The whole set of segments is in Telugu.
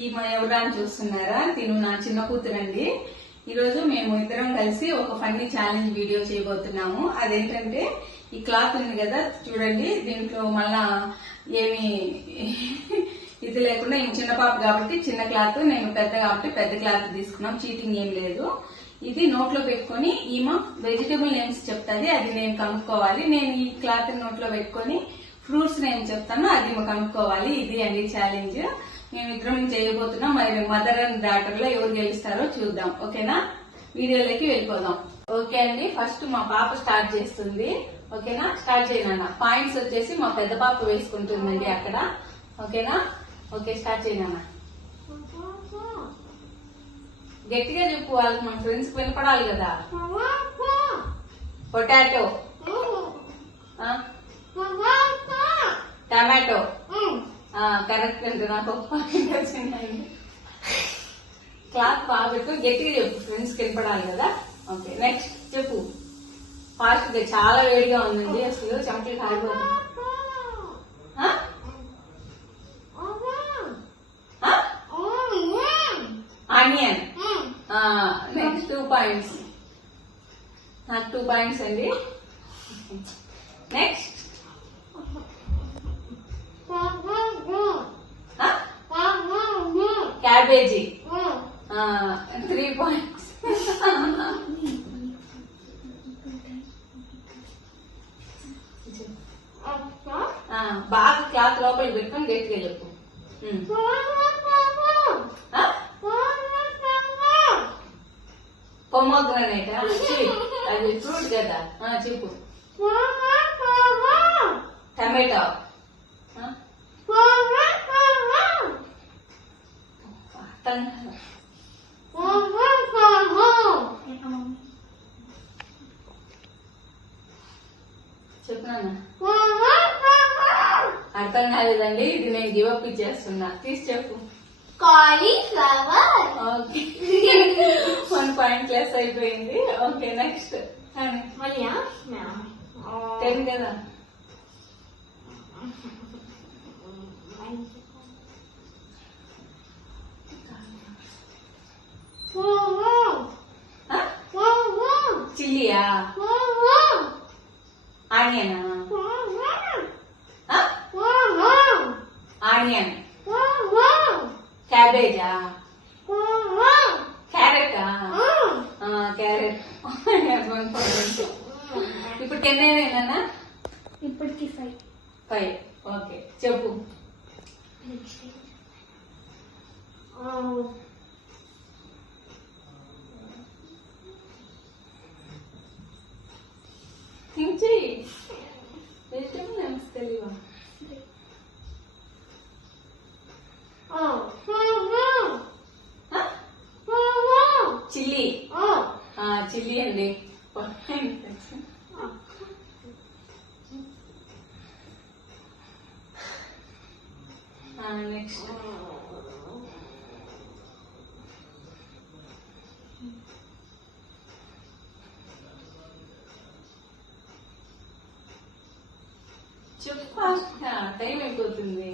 ఈ మా ఎవరాన్ని చూస్తున్నారా? తిను నా చిన్న కూతురండి. ఈరోజు మేము ఇద్దరం కలిసి ఒక ఫన్నీ ఛాలెంజ్ వీడియో చేయబోతున్నాము. అదేంటంటే ఈ క్లాత్ ఉంది కదా చూడండి. దీంట్లో మళ్ళా ఏమి ఇది లేకుండా ఈ చిన్న పాప కాబట్టి చిన్న క్లాత్ నేను పెద్ద కాబట్టి పెద్ద క్లాత్ తీసుకున్నాం. చీటింగ్ ఏం లేదు. ఇది నోట్లో పెట్టుకొని ఈమె వెజిటబుల్ నేమ్స్ చెప్తాది. అది నేను కనుక్కోవాలి. నేను ఈ క్లాత్ నోట్లో పెట్టుకొని ఫ్రూట్స్ నేమ్ చెప్తాను అది కనుక్కోవాలి ఇది అండి ఛాలెంజ్ మేము ఇద్దరం చేయబోతున్నాం మరి మదర్ అండ్ డాటర్లో ఎవరు గెలుస్తారో చూద్దాం ఓకేనా? వీడియోలోకి వెళ్ళిపోదాం. ఓకే అండి ఫస్ట్ మా పాప స్టార్ట్ చేస్తుంది ఓకేనా? స్టార్ట్ చేయనన్న పాయింట్స్ వచ్చేసి మా పెద్ద పాప వేసుకుంటుందండి అక్కడ ఓకేనా? ఓకే స్టార్ట్ చేయనన్నా గట్టిగా చెప్పు వాళ్ళకి మన ఫ్రెండ్స్ వినపడాలి కదా. Potato tomato. కరెక్ట్ అంటే నాకు క్లాత్ బాగా పెట్టు. గట్టిగా చెప్పు. ఫ్రెండ్స్ వినపడాలి కదా. ఓకే నెక్స్ట్ చెప్పు. ఫాస్ట్గా చాలా వేడిగా ఉందండి. అసలు చెమటలు? ఆ? ఆనియన్. Next two points. నాకు టూ పాయింట్స్ అండి. క్యాబేజీ త్రీ పాయింట్స్ బాగా క్లాత్ లోపలికి పెట్టుకొని గట్టిగా చెప్పు ఉమ్. ఆ? పొమ్మోగ్రనేట్ అది ఫ్రూట్ కదా ఆ, చెప్పు టమాటో అర్థం కాదు. చెప్పు నాన్న అర్థం కాలేదండి. ఇది నేను గివ్ అప్ ఇచ్చేస్తున్నా. తీసి చెప్పు. Cauliflower okay one point less అయిపోయింది. ఓకే నెక్స్ట్ మళ్ళీ టెన్ కదా. చిల్లియా ఆనియనా ఆనియన్ క్యాబేజా? క్యారెటా? క్యారెట్. ఇప్పుడు టెన్ అయినా ఇప్పటికి ఫైవ్ ఫైవ్ ఓకే. చెప్పు. Quem? చెప్పు టైం అయిపోతుంది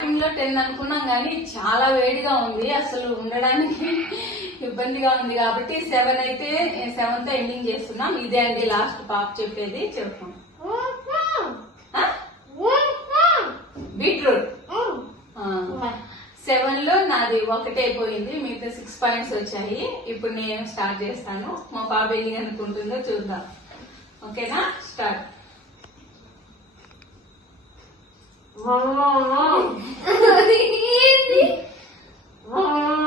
టైంలో టెన్ అనుకున్నాం కానీ చాలా వేడిగా ఉంది. అసలు ఉండడానికి ఇబ్బందిగా ఉంది కాబట్టి సెవెన్ అయితే సెవెన్తో ఎండింగ్ చేస్తున్నాం. ఇదే అండి లాస్ట్ పాప చెప్పేది. చెప్పాం. బీట్రూట్. సెవెన్లో నాది ఒకటే అయిపోయింది. మిగతా సిక్స్ పాయింట్స్ వచ్చాయి. ఇప్పుడు నేను స్టార్ట్ చేస్తాను. మా పాప ఎన్ని అనుకుంటుందో చూద్దాం. ఓకేనా? స్టార్ట్. బనానా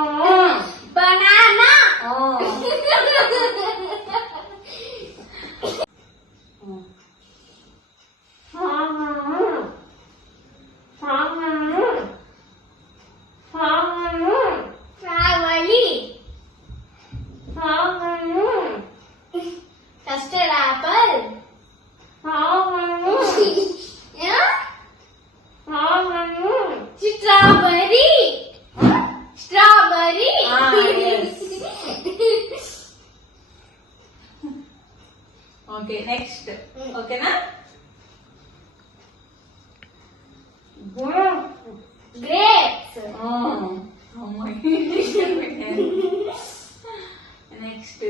ఓకే నెక్స్ట్ ఓకేనా grapes next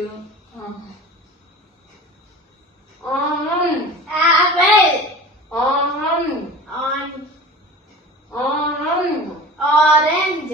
on apple on on on orange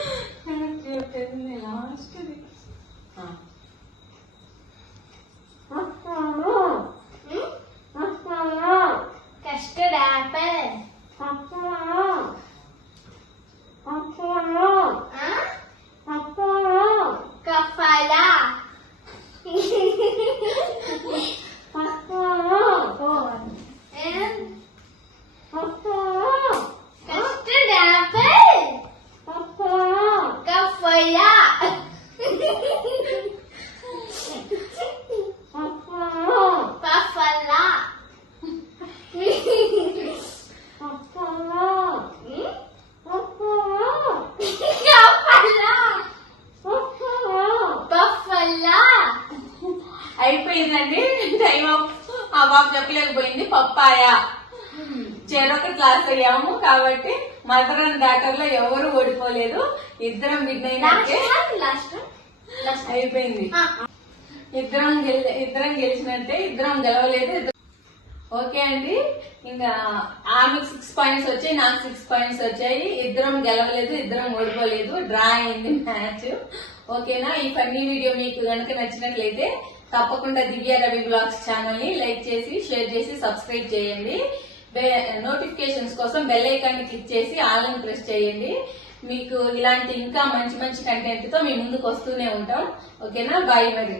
చెప్పలేకపోయింది papaya. చెరొక క్లాస్ అయ్యాము కాబట్టి మదర్ అండ్ డాటర్లో ఎవరు ఓడిపోలేదు. ఇద్దరం విన్. అయిపోయింది. ఇద్దరం ఇద్దరం గెలిచినట్టే ఇద్దరం గెలవలేదు. ఓకే అండి. ఇంకా ఆమెకు సిక్స్ పాయింట్స్ వచ్చాయి నాకు సిక్స్ పాయింట్స్ వచ్చాయి. ఇద్దరం గెలవలేదు ఇద్దరం ఓడిపోలేదు. డ్రా అయింది మ్యాచ్ ఓకేనా? ఈ ఫన్నీ వీడియో మీకు కనుక నచ్చినట్లయితే తప్పకుండా దివ్య రవి బ్లాగ్స్ ఛానల్ని లైక్ చేసి షేర్ చేసి సబ్స్క్రైబ్ చేయండి. నోటిఫికేషన్స్ కోసం బెల్ ఐకాన్ని క్లిక్ చేసి ఆల్ అని ప్రెస్ చేయండి. మీకు ఇలాంటి ఇంకా మంచి మంచి కంటెంట్తో మీ ముందుకు వస్తూనే ఉంటాం. ఓకేనా? బాయ్ మరి.